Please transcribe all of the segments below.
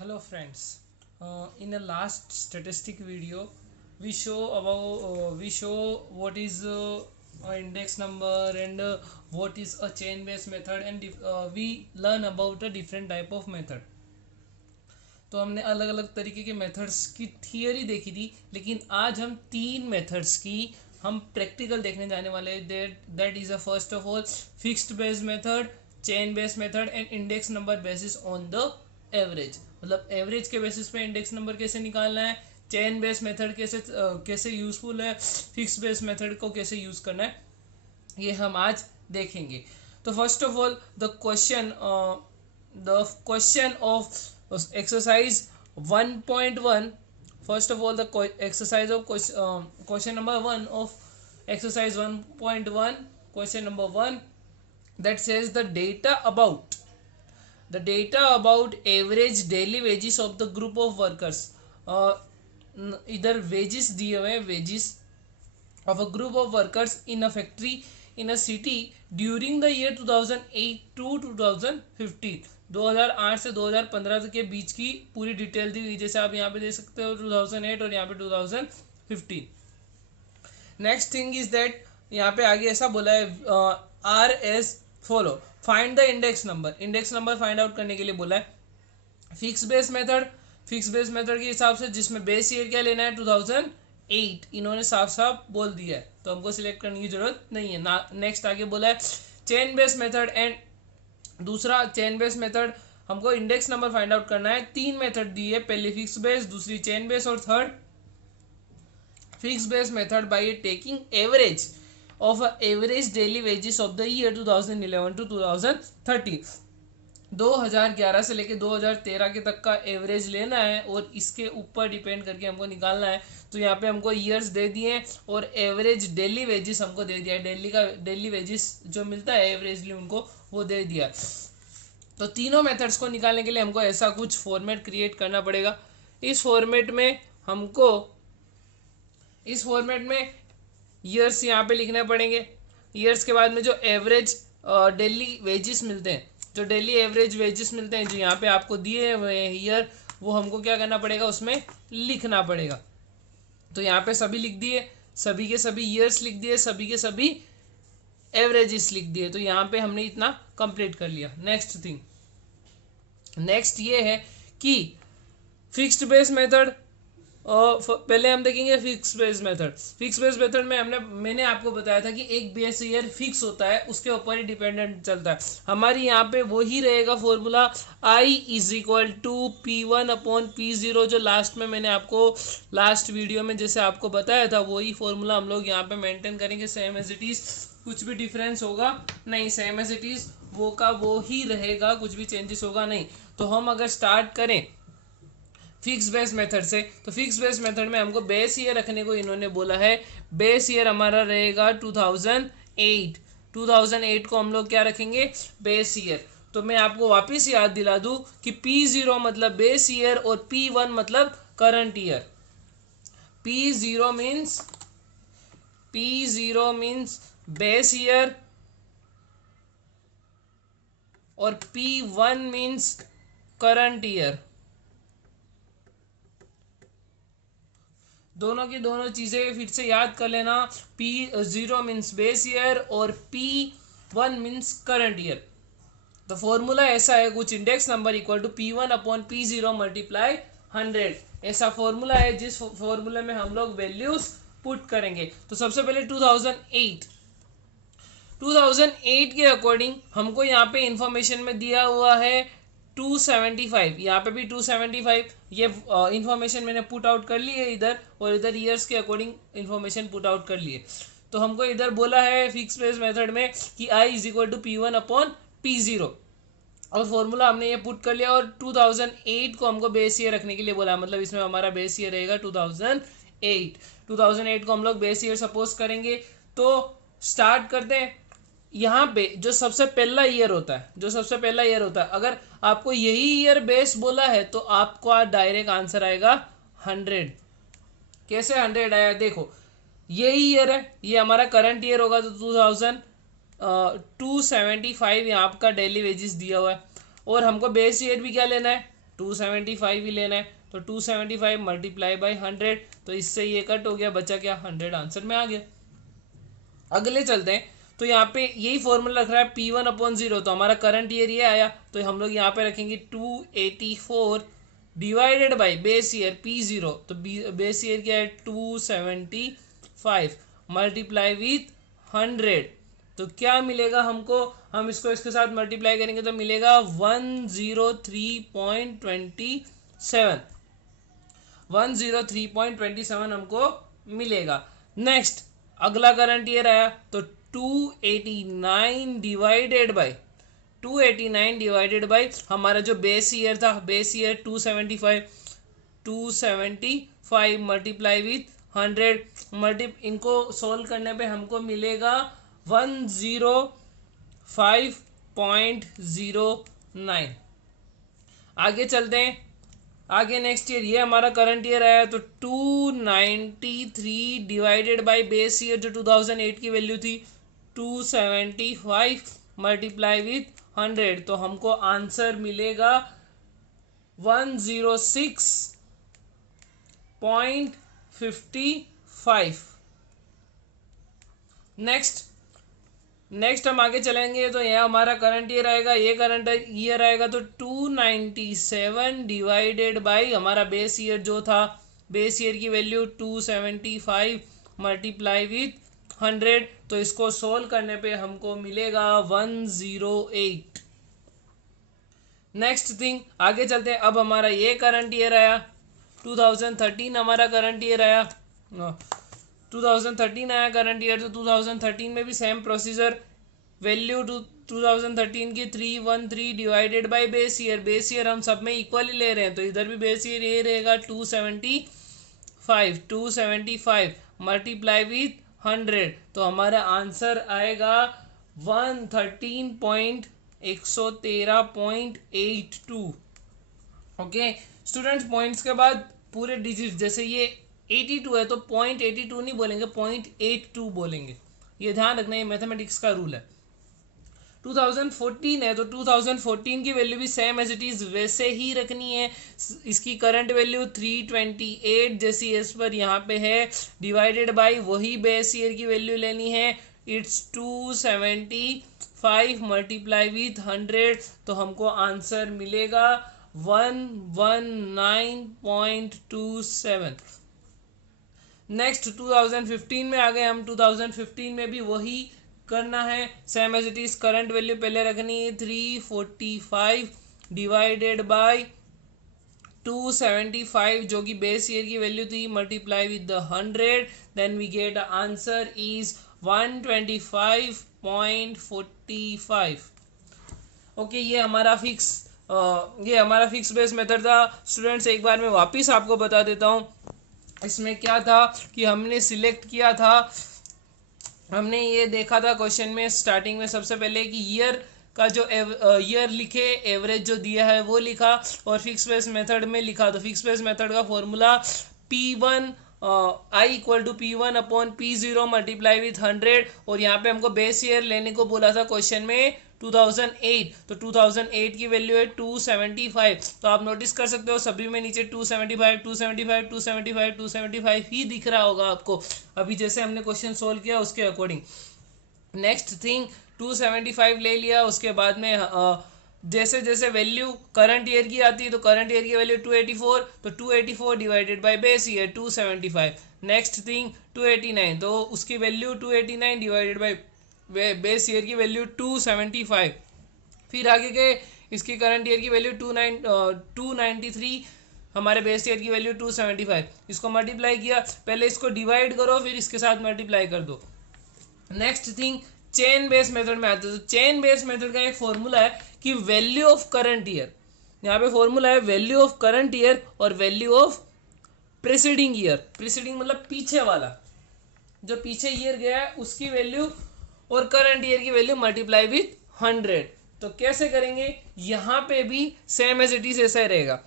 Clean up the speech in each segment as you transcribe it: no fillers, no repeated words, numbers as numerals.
Hello friends. In the last statistic video, we show what is index number and what is a chain based method, and we learn about a different type of method. तो हमने अलग अलग तरीके के methods की theory देखी थी, लेकिन आज हम तीन मेथड्स की हम प्रैक्टिकल देखने जाने वाले हैं. That is a first of all fixed based method, chain based method and index number basis on the average. मतलब एवरेज के बेसिस पे इंडेक्स नंबर कैसे निकालना है, चेन बेस्ड मेथड कैसे यूजफुल है, फिक्स बेस्ड मेथड को कैसे यूज करना है, ये हम आज देखेंगे. तो first of all the question of exercise 1.1. first of all, the exercise of question number 1 of exercise 1.1, question number 1, that says the data about average daily wages of the group of workers. इधर wages दिए हुए, wages of a group of workers in a factory in a city during the year 2008 to 2015. 2008 से 2015 के बीच की पूरी detail दी हुई, जैसे आप यहाँ पे देख सकते हो 2008 और यहाँ पे 2015. नेक्स्ट थिंग इज दैट यहाँ पे आगे ऐसा बोला है R S follow. Find the index number find out करने के लिए बोला है. फिक्स बेस मेथड के हिसाब से जिसमें बेस ईयर क्या लेना है 2008, इन्होंने साफ साफ बोल दिया है, तो हमको सिलेक्ट करने की जरूरत नहीं है. नेक्स्ट आगे बोला है चेन बेस मेथड, एंड दूसरा चेन बेस मेथड हमको इंडेक्स नंबर फाइंड आउट करना है. तीन मेथड दी है, पहली फिक्स बेस, दूसरी चेन बेस और third fix base method by taking average of average daily wages of the year 2011 to 2013. 2011 से लेके 2013 के तक का एवरेज लेना है और इसके ऊपर डिपेंड करके हमको निकालना है. तो यहाँ पे हमको ईयर्स दे दिए और एवरेज डेली वेजेस हमको दे दिया है. डेली वेजेस जो मिलता है एवरेजली उनको वो दे दिया. तो तीनों मेथड्स को निकालने के लिए हमको ऐसा कुछ फॉर्मेट क्रिएट करना पड़ेगा. इस फॉर्मेट में ईयर्स यहाँ पे लिखने पड़ेंगे. ईयर्स के बाद में जो एवरेज डेली वेजेस मिलते हैं, जो डेली एवरेज वेजेस मिलते हैं, जो यहाँ पे आपको दिए हुए हैं ईयर, वो हमको क्या करना पड़ेगा, उसमें लिखना पड़ेगा. तो यहाँ पे सभी लिख दिए, सभी के सभी ईयर्स लिख दिए, सभी के सभी एवरेजेस लिख दिए. तो यहाँ पे हमने इतना कंप्लीट कर लिया. नेक्स्ट ये है कि फिक्स्ड बेस मेथड. पहले हम देखेंगे फिक्स बेस मेथड में मैंने आपको बताया था कि एक बेस ईयर फिक्स होता है, उसके ऊपर ही डिपेंडेंट चलता है. हमारी यहाँ पे वही रहेगा formula I is equal to P1 upon P0, जो लास्ट में मैंने आपको लास्ट वीडियो में जैसे आपको बताया था, वही फॉर्मूला हम लोग यहाँ पे मेंटेन करेंगे सेम एज इट इज. कुछ भी डिफरेंस होगा नहीं, सेम एज इट इज वो का वो ही रहेगा, कुछ भी चेंजेस होगा नहीं. तो हम अगर स्टार्ट करें फिक्स बेस मेथड से, तो फिक्स बेस मेथड में हमको बेस ईयर रखने को इन्होंने बोला है. बेस ईयर हमारा रहेगा 2008 को हम लोग क्या रखेंगे, बेस ईयर. तो मैं आपको वापस याद दिला दूं कि P0 मतलब बेस ईयर और P1 मतलब current year. P0 means base year और P1 मीन्स करंट ईयर. दोनों की दोनों चीजें फिर से याद कर लेना. P0 मीन्स बेस ईयर और P1 मीन्स करंट ईयर. तो फॉर्मूला ऐसा है, कुछ index number equal to P1 upon P0 multiply 100. ऐसा फॉर्मूला है जिस फॉर्मूले में हम लोग वैल्यूज पुट करेंगे. तो सबसे पहले 2008 के अकॉर्डिंग हमको यहाँ पे इंफॉर्मेशन में दिया हुआ है 275. यहाँ पे भी 275. ये इंफॉर्मेशन मैंने पुट आउट कर ली है इधर, और इधर ईयर्स के अकॉर्डिंग इंफॉर्मेशन पुट आउट कर लिए. तो हमको इधर बोला है फिक्स बेस मेथड में कि I is equal to P1 upon P0, और फॉर्मूला हमने ये पुट कर लिया. और 2008 को हमको बेस ईयर रखने के लिए बोला, मतलब इसमें हमारा बेस ईयर रहेगा 2008 को हम लोग बेस ईयर सपोज करेंगे. तो स्टार्ट करते हैं. यहाँ पे जो सबसे पहला ईयर होता है, अगर आपको यही ईयर बेस बोला है तो आपका डायरेक्ट आंसर आएगा 100. कैसे 100 आया, देखो यही ईयर है, ये हमारा करंट ईयर होगा, तो 275 यहाँ आपका डेली वेजेस दिया हुआ है. और हमको बेस ईयर भी क्या लेना है, 275 ही लेना है, तो 275 मल्टीप्लाई बाई 100, तो इससे ये कट हो गया, बचा क्या 100 आंसर में आ गया। अगले चलते हैं, तो यहाँ पे यही फॉर्मूला रख रहा है P1/0, तो हमारा करंट ईयर ये आया, तो हम लोग यहाँ पे रखेंगे 284 divided by base year P0, तो बेस ईयर क्या है 275 मल्टीप्लाई विथ 100, तो क्या मिलेगा हमको, हम इसको इसके साथ मल्टीप्लाई करेंगे तो मिलेगा 103.27, 103.27 हमको मिलेगा। नेक्स्ट अगला करंट ईयर आया, तो 289 डिवाइडेड बाई हमारा जो बेस ईयर था, बेस ईयर 275 मल्टीप्लाई विथ 100, इनको सोल्व करने पे हमको मिलेगा 105.09। आगे चलते हैं, आगे नेक्स्ट ईयर, ये हमारा करंट ईयर आया, तो 293 डिवाइडेड बाई बेस ईयर जो 2008 की वैल्यू थी 275 मल्टीप्लाई विथ 100, तो हमको आंसर मिलेगा 106.55। नेक्स्ट हम आगे चलेंगे, तो यह हमारा करंट ईयर आएगा, ये करंट ईयर आएगा, तो 297 डिवाइडेड बाई हमारा बेस ईयर जो था, बेस ईयर की वैल्यू 275 मल्टीप्लाई विथ 100, तो इसको सोल्व करने पे हमको मिलेगा 108। नेक्स्ट थिंग आगे चलते हैं, अब हमारा ये करंट ईयर आया 2013, हमारा करंट ईयर आया 2013 आया करंट ईयर, तो 2013 में भी सेम प्रोसीजर, वैल्यू 2013 की 313 डिवाइडेड बाई बेस ईयर हम सब में इक्वली ले रहे हैं, तो इधर भी बेस ईयर ये रहेगा 275 मल्टीप्लाई विथ 100, तो हमारा आंसर आएगा 113.113.82। ओके स्टूडेंट्स, पॉइंट्स के बाद पूरे डिजिट, जैसे ये 82 है तो 0.82 नहीं बोलेंगे, 0.82 बोलेंगे, ये ध्यान रखना, ये मैथमेटिक्स का रूल है। 2014 है तो 2014 की वैल्यू भी सेम एज इट इज वैसे ही रखनी है, इसकी करंट वैल्यू 328 जैसी एज पर यहाँ पे है, डिवाइडेड बाई वही बेस ईयर की वैल्यू लेनी है, इट्स 275 मल्टीप्लाई विथ 100, तो हमको आंसर मिलेगा 119.27। नेक्स्ट 2015 में आ गए हम, 2015 में भी वही करना है, same as it is, current value पहले रखनी है 345 डिवाइडेड बाय 275 जो कि बेस ईयर की वैल्यू थी, multiply with the 100, then we get answer is 125.45। Okay, ये हमारा फिक्स बेस मेथड था। स्टूडेंट्स, एक बार मैं वापस आपको बता देता हूँ, इसमें क्या था कि हमने सिलेक्ट किया था, हमने ये देखा था क्वेश्चन में स्टार्टिंग में सबसे पहले कि ईयर का जो ईयर लिखे, एवरेज जो दिया है वो लिखा, और फिक्स बेस मेथड में लिखा, तो फिक्स बेस मेथड का formula P1 I equal to P1 upon P0 multiply with 100, और यहाँ पे हमको बेस ईयर लेने को बोला था क्वेश्चन में 2008, तो 2008 की वैल्यू है 275, तो आप नोटिस कर सकते हो सभी में नीचे 275 ही दिख रहा होगा आपको, अभी जैसे हमने क्वेश्चन सोल्व किया उसके अकॉर्डिंग। नेक्स्ट थिंग 275 ले लिया, उसके बाद में जैसे जैसे वैल्यू करंट ईयर की आती है तो करंट ईयर की वैल्यू 284, तो 284 divided by base year 275। Next thing 289, तो उसकी value 289 divided by base year की वैल्यू 275। फिर आगे गए, इसकी करंट ईयर की वैल्यू 293, हमारे बेस ईयर की वैल्यू 275, इसको मल्टीप्लाई किया, पहले इसको डिवाइड करो फिर इसके साथ मल्टीप्लाई कर दो। Next thing chain base method में आते हैं, तो चेन बेस मेथड का एक फॉर्मूला है कि वैल्यू ऑफ करंट ईयर, यहाँ पे फॉर्मूला है वैल्यू ऑफ करंट ईयर और value of preceding year, preceding मतलब पीछे वाला, जो पीछे ईयर गया है उसकी वैल्यू और करंट ईयर की वैल्यू मल्टीप्लाई विथ 100। तो कैसे करेंगे, यहाँ पे भी सेम एज इट इज ऐसा ही रहेगा।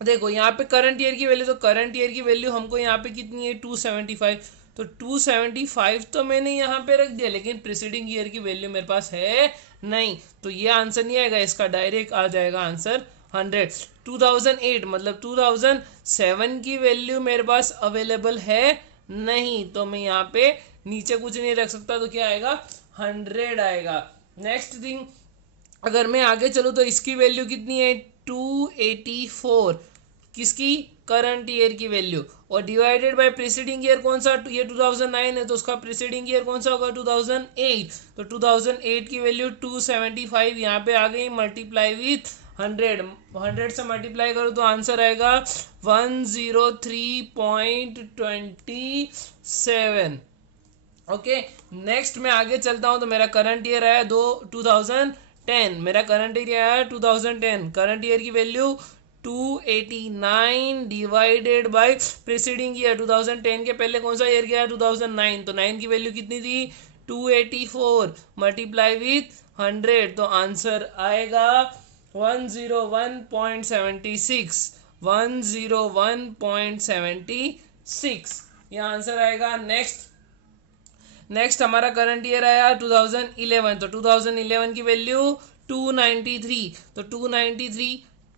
देखो यहाँ पे करंट ईयर की वैल्यू, तो करंट ईयर की वैल्यू हमको यहाँ पे कितनी है 275, तो 275 तो मैंने यहाँ पे रख दिया, लेकिन प्रीसीडिंग ईयर की वैल्यू मेरे पास है नहीं, तो ये आंसर नहीं आएगा, इसका डायरेक्ट आ जाएगा आंसर 100। 2008 मतलब 2007 की वैल्यू मेरे पास अवेलेबल है नहीं, तो मैं यहाँ पे नीचे कुछ नहीं रख सकता, तो क्या आएगा 100 आएगा। नेक्स्ट थिंग, अगर मैं आगे चलूँ तो इसकी वैल्यू कितनी है 284, किसकी करंट ईयर की वैल्यू, और डिवाइडेड बाय प्रीसीडिंग ईयर कौन सा, ये 2009 है तो उसका प्रीसीडिंग ईयर कौन सा होगा 2008, तो 2008 की वैल्यू 275 यहाँ पे आ गई, मल्टीप्लाई विथ 100 से मल्टीप्लाई करो तो आंसर आएगा 103.27। ओके, नेक्स्ट मैं आगे चलता हूँ, तो मेरा करंट ईयर आया 2010, मेरा करंट ईयर आया 2010, करंट ईयर की value 289 divided by preceding year 2010 के पहले कौन सा ईयर गया 2009, तो 9 की वैल्यू कितनी थी 284 मल्टीप्लाई विथ 100, तो आंसर आएगा 101.76, 101.76 ये आंसर आएगा। नेक्स्ट हमारा करंट ईयर आया 2011, तो 2011 की वैल्यू 293, तो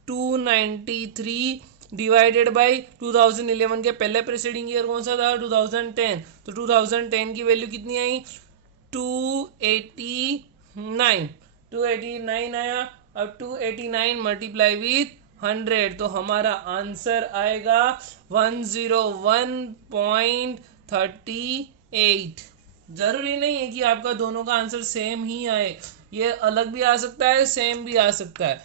293 डिवाइडेड बाय 2011 के पहले प्रीसीडिंग ईयर कौन सा था 2010, तो 2010 की वैल्यू कितनी आई 289 आया। अब 289 मल्टीप्लाई विथ 100, तो हमारा आंसर आएगा 101.38। जरूरी नहीं है कि आपका दोनों का आंसर सेम ही आए, ये अलग भी आ सकता है, सेम भी आ सकता है।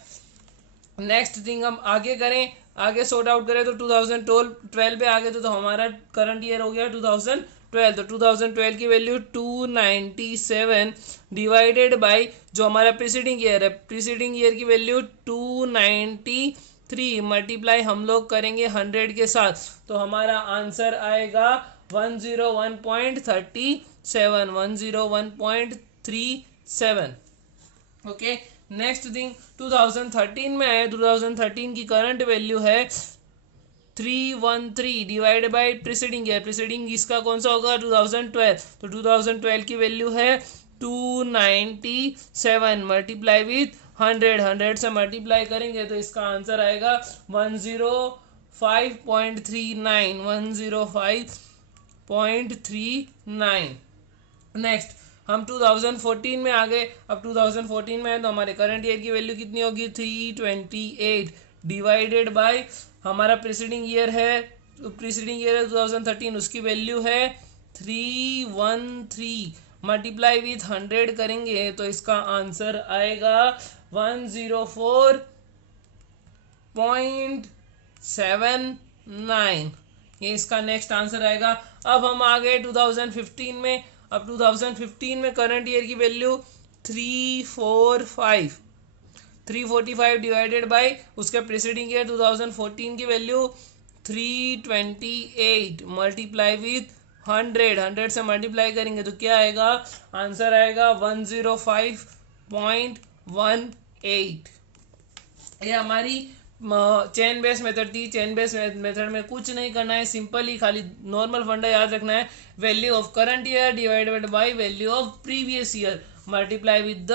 नेक्स्ट थिंग हम आगे करें, आगे सॉर्ट आउट करें तो 2012 पे आ गए तो हमारा करंट ईयर हो गया 2012, तो 2012 की वैल्यू 297 डिवाइडेड बाय जो हमारा प्रीसीडिंग ईयर है, प्रीसीडिंग ईयर की वैल्यू 293 मल्टीप्लाई हम लोग करेंगे 100 के साथ, तो हमारा आंसर आएगा 101.37। ओके, नेक्स्ट थिंग 2013 में है, 2013 की करंट वैल्यू है 313 divide by preceding year, preceding इसका कौन सा होगा 2012, तो 2012 की वैल्यू है 297 मल्टीप्लाई विथ 100 से मल्टीप्लाई करेंगे तो इसका आंसर आएगा 105.39। नेक्स्ट हम 2014 में आ गए, अब 2014 में है तो हमारे करंट ईयर की वैल्यू कितनी होगी 328 डिवाइडेड बाय हमारा प्रीसीडिंग ईयर है, प्रीसीडिंग ईयर है 2013, उसकी वैल्यू है 313 मल्टीप्लाई विथ 100 करेंगे तो इसका आंसर आएगा 104.79, ये इसका नेक्स्ट आंसर आएगा। अब हम आ गए 2015 में, अब 2015 में करंट ईयर की वैल्यू 345 डिवाइडेड बाय उसके प्रीसीडिंग ईयर 2014 की वैल्यू 328 मल्टीप्लाई विथ 100 से मल्टीप्लाई करेंगे तो क्या आएगा, आंसर आएगा 105.18। ये हमारी चेन बेस मेथड थी। चेन बेस मेथड में कुछ नहीं करना है, सिंपल ही खाली नॉर्मल फंडा याद रखना है, value of current year divided by value of previous year multiply with the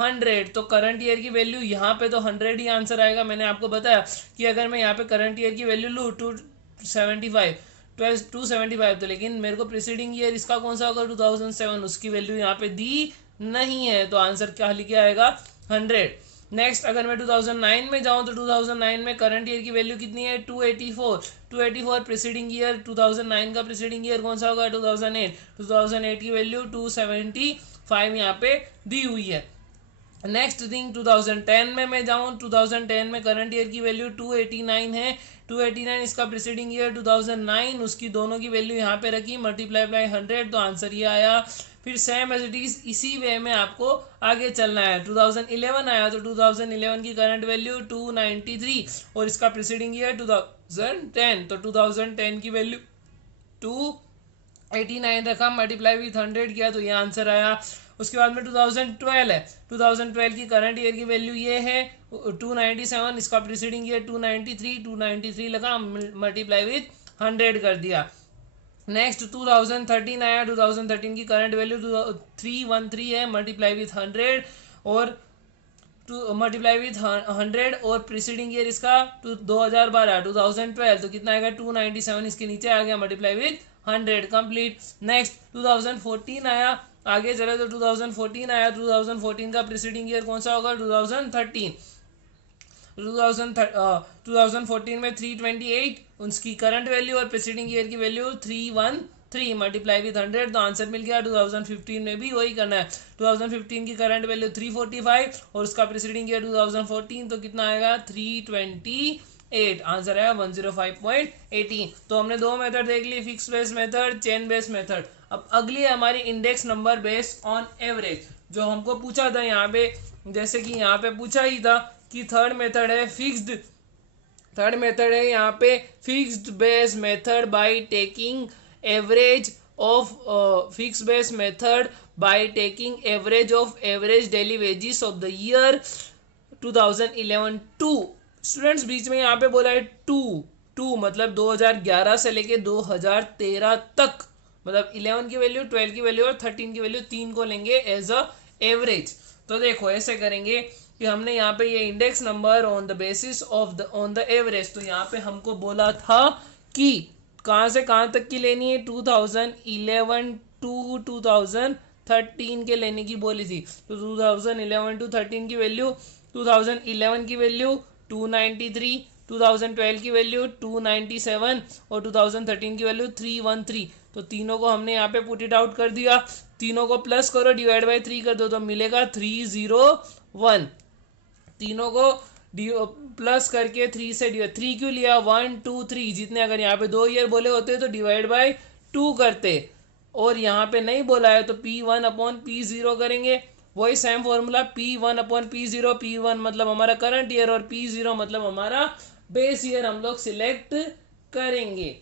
100। तो करंट ईयर की वैल्यू यहाँ पे तो 100 ही आंसर आएगा। मैंने आपको बताया कि अगर मैं यहाँ पे करंट ईयर की वैल्यू लूँ 275 तो लेकिन मेरे को प्रीसीडिंग ईयर इसका कौन सा होगा 2007, उसकी वैल्यू यहाँ पे दी नहीं है तो आंसर क्या लिखे आएगा 100। नेक्स्ट अगर मैं 2009 में जाऊं तो 2009 में करंट ईयर की वैल्यू कितनी है 284 प्रीसीडिंग ईयर 2009 का प्रीसीडिंग ईयर कौन सा होगा 2008 की वैल्यू 275 यहाँ पे दी हुई है। नेक्स्ट थिंग 2010 में मैं जाऊं, 2010 में करंट ईयर की वैल्यू 289 है, 289 इसका प्रीसीडिंग ईयर 2009, उसकी दोनों की वैल्यू यहाँ पे रखी मल्टीप्लाई बाय 100 तो आंसर ये आया। फिर सेम एज इट इज इसी वे में आपको आगे चलना है। 2011 आया तो 2011 की करंट वैल्यू 293 और इसका प्रीसीडिंग ईयर 2010, तो 2010 की वैल्यू 289 रखा मल्टीप्लाई विथ 100 किया तो ये आंसर आया। उसके बाद में 2012 है, 2012 की करंट ईयर की वैल्यू ये है 297, इसका प्रीसीडिंग ईयर 293 लगा मल्टीप्लाई विथ 100 कर दिया। नेक्स्ट 2013 आया, 2013 की करंट वैल्यू 313 है मल्टीप्लाई विथ 100 और टू मल्टीप्लाई विथ 100 और प्रीसीडिंग ईयर इसका 2012 2012 तो कितना आएगा 297 इसके नीचे आ गया मल्टीप्लाई विथ 100 कंप्लीट। नेक्स्ट 2014 आया, आगे चले तो 2014 आया, 2014 का प्रीसीडिंग ईयर कौन सा होगा 2013। 2014 में 328 उसकी करंट वैल्यू और प्रीसीडिंग ईयर की वैल्यू 313 मल्टीप्लाई विथ 100 तो आंसर मिल गया। 2015 में भी वही करना है। 2015 की करंट वैल्यू 345 और उसका प्रीसीडिंग ईयर 2014 तो कितना आएगा 328 आंसर है 105.18। तो हमने दो मेथड देख ली, fix base method, chain base method. अब अगली है हमारी index number based on average, जो हमको पूछा था यहाँ पे, जैसे कि यहाँ पे पूछा ही था कि थर्ड मेथड है यहाँ पे fixed base method by taking average of fix base method by taking average of average daily wages of the year 2011 to. Students बीच में यहाँ पे बोला है टू मतलब 2011 से लेके 2013 तक, मतलब 11 की वैल्यू, 12 की वैल्यू और 13 की वैल्यू तीन को लेंगे एज अ एवरेज। तो देखो ऐसे करेंगे कि हमने यहाँ पे ये index number on the basis of the on the average, तो यहाँ पे हमको बोला था कि कहाँ से कहाँ तक की लेनी है 2011 टू 2013 के लेने की बोली थी। तो 2011 टू 13 की वैल्यू, 2011 की वैल्यू 293, 2012 की वैल्यू 297 और 2013 की वैल्यू 313। तो तीनों को हमने यहाँ पे पुट इट आउट कर दिया, तीनों को प्लस करो डिवाइड बाय 3 कर दो तो मिलेगा 301। तीनों को प्लस करके 3 से डिवाइड, 3 क्यों लिया 1 2 3 जितने, अगर यहाँ पे 2 ईयर बोले होते तो डिवाइड बाय 2 करते, और यहाँ पे नहीं बोला है तो P1 अपॉन P0 करेंगे। वही same formula P1 upon P0, P1 मतलब हमारा करंट ईयर और P0 मतलब हमारा बेस ईयर हम लोग सिलेक्ट करेंगे।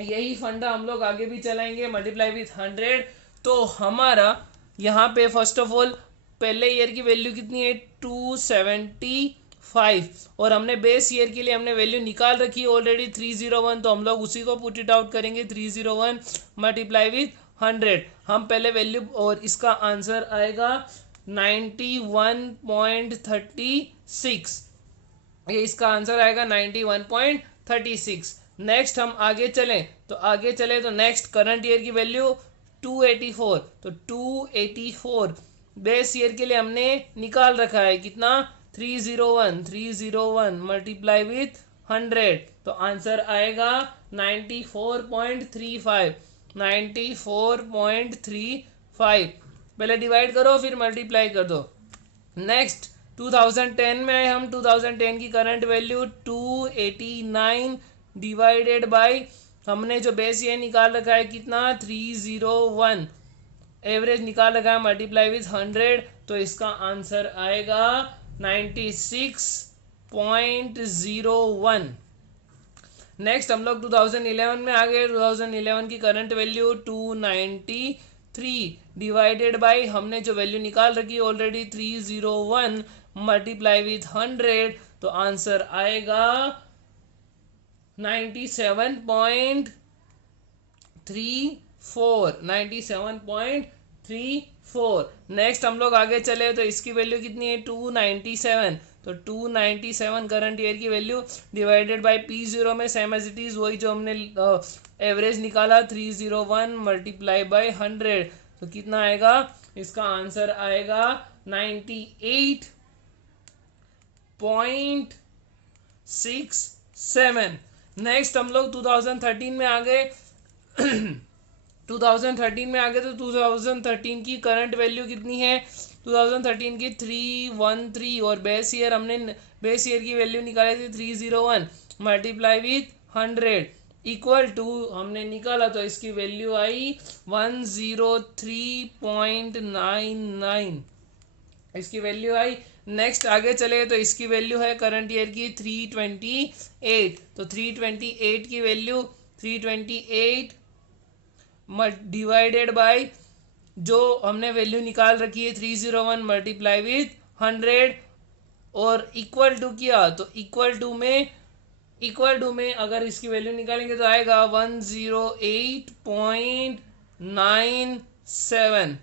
यही फंडा हम लोग आगे भी चलाएंगे मल्टीप्लाई विथ 100। तो हमारा यहाँ पे फर्स्ट ऑफ ऑल पहले ईयर की वैल्यू कितनी है 275 और हमने बेस ईयर के लिए हमने वैल्यू निकाल रखी है ऑलरेडी 301, तो हम लोग उसी को पुट इट आउट करेंगे 301 मल्टीप्लाई विथ 100। हम पहले वैल्यू और इसका आंसर आएगा 91.36, ये इसका आंसर आएगा 91.36। नेक्स्ट हम आगे चलें तो नेक्स्ट करंट ईयर की वैल्यू 284, तो 284 बेस ईयर के लिए हमने निकाल रखा है कितना 301 मल्टीप्लाई विथ 100 तो आंसर आएगा 94.35। पहले डिवाइड करो फिर मल्टीप्लाई कर दो। नेक्स्ट 2010 में आए हम, 2010 की करंट वैल्यू 289 डिवाइडेड बाय हमने जो बेस ईयर निकाल रखा है कितना 301, एवरेज निकाल रखा है मल्टीप्लाई विथ 100 तो इसका आंसर आएगा 96.01। नेक्स्ट हम लोग 2011 में आ गए। 2011 की करंट वैल्यू 293 डिवाइडेड बाय हमने जो वैल्यू निकाल रखी है ऑलरेडी 301 मल्टीप्लाई विथ 100 तो आंसर आएगा 97.34। नेक्स्ट हम लोग आगे चले तो इसकी वैल्यू कितनी है 297, तो 297 करंट ईयर की वैल्यू डिवाइडेड बाय P0 में सेम एज इट इज वही जो हमने एवरेज निकाला 301 मल्टीप्लाई बाय 100 तो कितना आएगा, इसका आंसर आएगा 98.67। नेक्स्ट हम लोग 2013 में आ गए। 2013 में आ गए तो 2013 की करंट वैल्यू कितनी है 2013 की 313 और बेस ईयर हमने बेस ईयर की वैल्यू निकाली थी 301 मल्टीप्लाई विथ 100 इक्वल टू हमने निकाला तो इसकी वैल्यू आई 103.99 इसकी वैल्यू आई। नेक्स्ट आगे चले तो इसकी वैल्यू है करंट ईयर की 328, तो 328 की वैल्यू 328 डिवाइडेड बाय जो हमने वैल्यू निकाल रखी है 301 मल्टीप्लाई विथ 100 और इक्वल टू किया तो इक्वल टू में अगर इसकी वैल्यू निकालेंगे तो आएगा 108.97।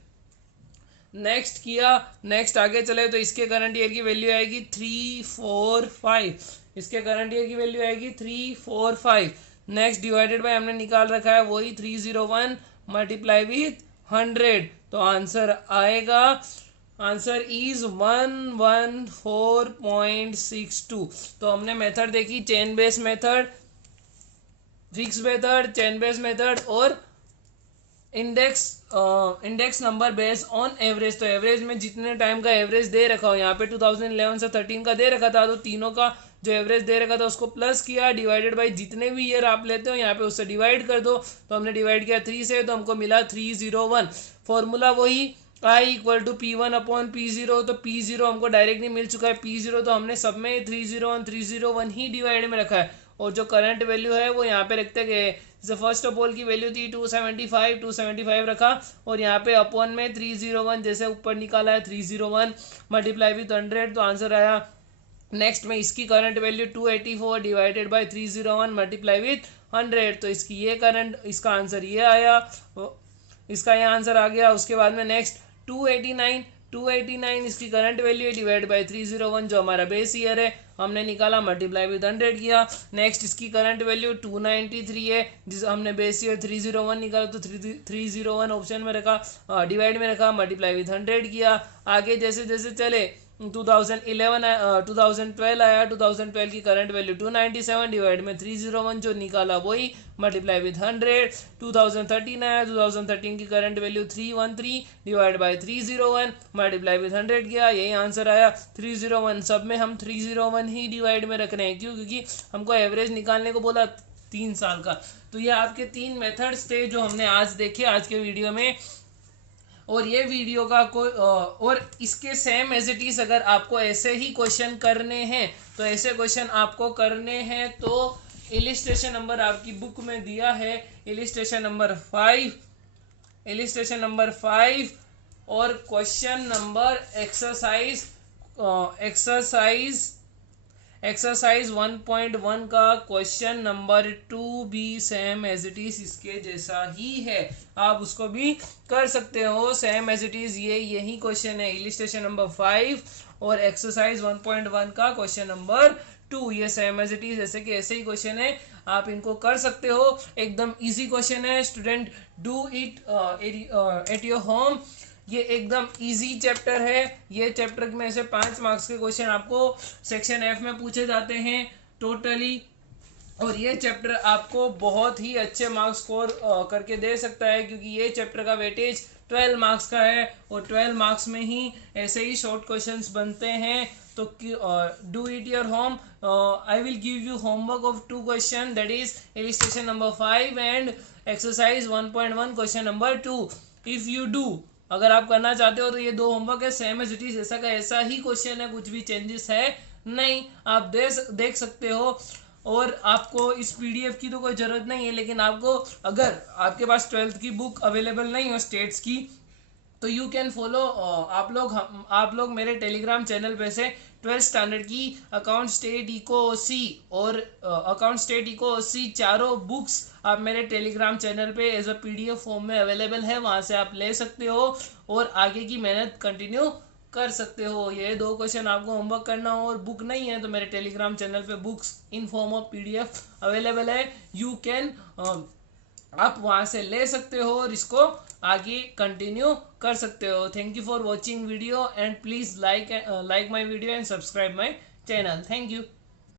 नेक्स्ट किया, नेक्स्ट आगे चले तो इसके करंट ईयर की वैल्यू आएगी 345, इसके करंट ईयर की वैल्यू आएगी 345। नेक्स्ट डिवाइडेड बाय हमने निकाल रखा है वही 301 मल्टीप्लाई विथ 100, तो आंसर आएगा, आंसर इज 114.62। तो हमने मेथड देखी, chain base method, fix method, chain base method और index number based on average. तो एवरेज में जितने टाइम का एवरेज दे रखा हो, यहाँ पे 2011 से 13 का दे रखा था, तो तीनों का जो एवरेज दे रखा था उसको प्लस किया, डिवाइडेड बाई जितने भी ईयर आप लेते हो यहाँ पे उससे डिवाइड कर दो। तो हमने डिवाइड किया 3 से, तो हमको मिला 301। फॉर्मूला वही I equal to P1 upon P0, तो P0 हमको डायरेक्टली मिल चुका है, P0 तो हमने सब में 301 ही डिवाइड में रखा है, और जो करंट वैल्यू है वो यहाँ पे रखते गए। जैसे फर्स्ट ऑफ ऑल की वैल्यू थी 275 रखा, और यहाँ पे अपॉन में 301 जैसे ऊपर निकाला है 301 मल्टीप्लाई विथ 100, तो आंसर आया। नेक्स्ट में इसकी current value 284 divided by 301 multiply with 100, तो इसकी ये करंट, इसका आंसर ये आया, इसका ये आंसर आ गया। उसके बाद में नेक्स्ट 289 इसकी करंट वैल्यू है, डिवाइड बाय 301 जो हमारा बेस ईयर है हमने निकाला, मल्टीप्लाई विद 100 किया। नेक्स्ट इसकी करंट वैल्यू 293 है, जिस हमने बेस ईयर 301 निकाला, तो 301 ऑप्शन में रखा, डिवाइड में रखा, मल्टीप्लाई विद 100 किया। आगे जैसे जैसे चले 2012 आया, 2012 की करंट वैल्यू 297 डिवाइड में 301 जो निकाला वही, मल्टीप्लाई विथ 100। 2013 आया, 2013 की current value 313 divide by 301 multiply with 100 किया, यही आंसर आया 301। सब में हम 301 ही डिवाइड में रख रहे हैं, क्यों? क्योंकि हमको एवरेज निकालने को बोला 3 साल का। तो ये आपके 3 मेथड्स थे जो हमने आज देखे आज के वीडियो में। और ये वीडियो का कोई और इसके सेम एज इट इज अगर आपको ऐसे ही क्वेश्चन करने हैं, तो ऐसे क्वेश्चन आपको करने हैं तो इलिस्ट्रेशन नंबर आपकी बुक में दिया है, इलिस्ट्रेशन नंबर 5, इलिस्ट्रेशन नंबर 5 और क्वेश्चन नंबर एक्सरसाइज 1.1 का क्वेश्चन नंबर 2 भी सेम एज इट इज इसके जैसा ही है, आप उसको भी कर सकते हो सेम एज इट इज। ये यही क्वेश्चन है, इलिस्ट्रेशन नंबर 5 और एक्सरसाइज 1.1 का क्वेश्चन नंबर 2, ये सेम एज इट इज जैसे कि ऐसे ही क्वेश्चन है, आप इनको कर सकते हो। एकदम इजी क्वेश्चन है, student do it at your home. ये एकदम इजी चैप्टर है, ये चैप्टर में से 5 मार्क्स के क्वेश्चन आपको सेक्शन एफ में पूछे जाते हैं टोटली, और ये चैप्टर आपको बहुत ही अच्छे मार्क्स स्कोर करके दे सकता है, क्योंकि ये चैप्टर का वेटेज 12 मार्क्स का है, और 12 मार्क्स में ही ऐसे ही शॉर्ट क्वेश्चंस बनते हैं। तो do it your home, I will give you homework of 2 question, that is illustration number 5 and exercise 1.1 question number 2। If you do, अगर आप करना चाहते हो तो ये 2 होमवर्क है, सेम एज इट इज ऐसा का ऐसा ही क्वेश्चन है, कुछ भी चेंजेस है नहीं, आप देख सकते हो। और आपको इस पीडीएफ की तो कोई ज़रूरत नहीं है, लेकिन आपको अगर आपके पास 12th की बुक अवेलेबल नहीं हो स्टेट्स की, तो यू कैन फॉलो, आप लोग मेरे टेलीग्राम चैनल पे से 12th स्टैंडर्ड की अकाउंट स्टेट इको सी और अकाउंट स्टेट इको सी चारों बुक्स आप मेरे टेलीग्राम चैनल पे एज अ पीडीएफ फॉर्म में अवेलेबल है, वहाँ से आप ले सकते हो और आगे की मेहनत कंटिन्यू कर सकते हो। ये 2 क्वेश्चन आपको होमवर्क करना हो और बुक नहीं है तो मेरे टेलीग्राम चैनल पे books in form of PDF available है, यू कैन आप वहाँ से ले सकते हो और इसको आगे कंटिन्यू कर सकते हो। Thank you for watching video and please like my video and subscribe my channel. Thank you.